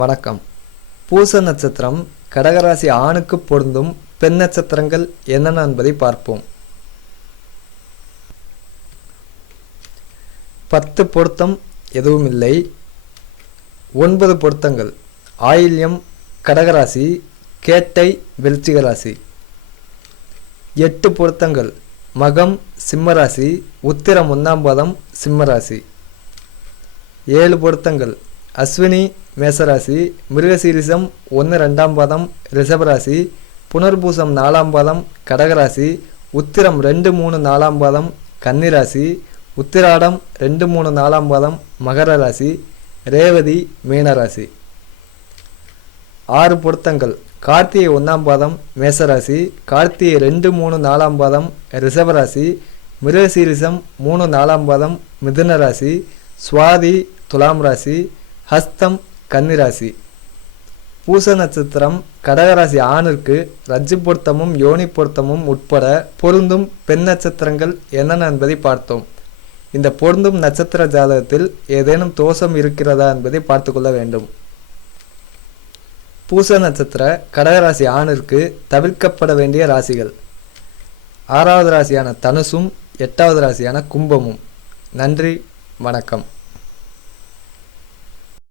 வணக்கம். பூச நட்சத்திரம் கடகராசி ஆணுக்கு பொருந்தும் பெண் நட்சத்திரங்கள் என்னென்ன என்பதை பார்ப்போம். 10 பொருத்தம் எதுவும் இல்லை. 9 பொருத்தங்கள் ஆயில்யம் கடகராசி, கேட்டை விருச்சிக ராசி. 8 பொருத்தங்கள் மகம் சிம்மராசி, உத்திரம் 1ஆம் பாதம் சிம்மராசி. 7 பொருத்தங்கள் அஸ்வினி மேசராசி, மிருகசீரிசம் 1-2ஆம் பாதம் ரிஷபராசி, புனர்பூசம் 4ஆம் பாதம் கடகராசி, உத்திரம் 2-3-4ஆம் பாதம் கன்னிராசி, உத்திராடம் 2-3-4ஆம் பாதம் மகர ராசி, ரேவதி மீனராசி. 6 பொருத்தங்கள் கார்த்திகை 1ஆம் பாதம் மேசராசி, கார்த்திகை 2-3-4ஆம் பாதம் ரிஷபராசி, மிருகசீரிசம் 3-4ஆம் பாதம் மிதுன ராசி, சுவாதி துலாம் ராசி, ஹஸ்தம் கன்னிராசி. பூச நட்சத்திரம் கடகராசி ஆணிற்கு ரஜ்ஜு பொருத்தமும் யோனி பொருத்தமும் உட்பட பொருந்தும் பெண் நட்சத்திரங்கள் என்னென்ன என்பதை பார்த்தோம். இந்த பொருந்தும் நட்சத்திர ஜாதகத்தில் ஏதேனும் தோஷம் இருக்கிறதா என்பதை பார்த்து கொள்ள வேண்டும். பூச நட்சத்திர கடகராசி ஆணிற்கு தவிர்க்கப்பட வேண்டிய ராசிகள்: 6வது ராசியான தனுசும் 8வது ராசியான கும்பமும். நன்றி, வணக்கம்.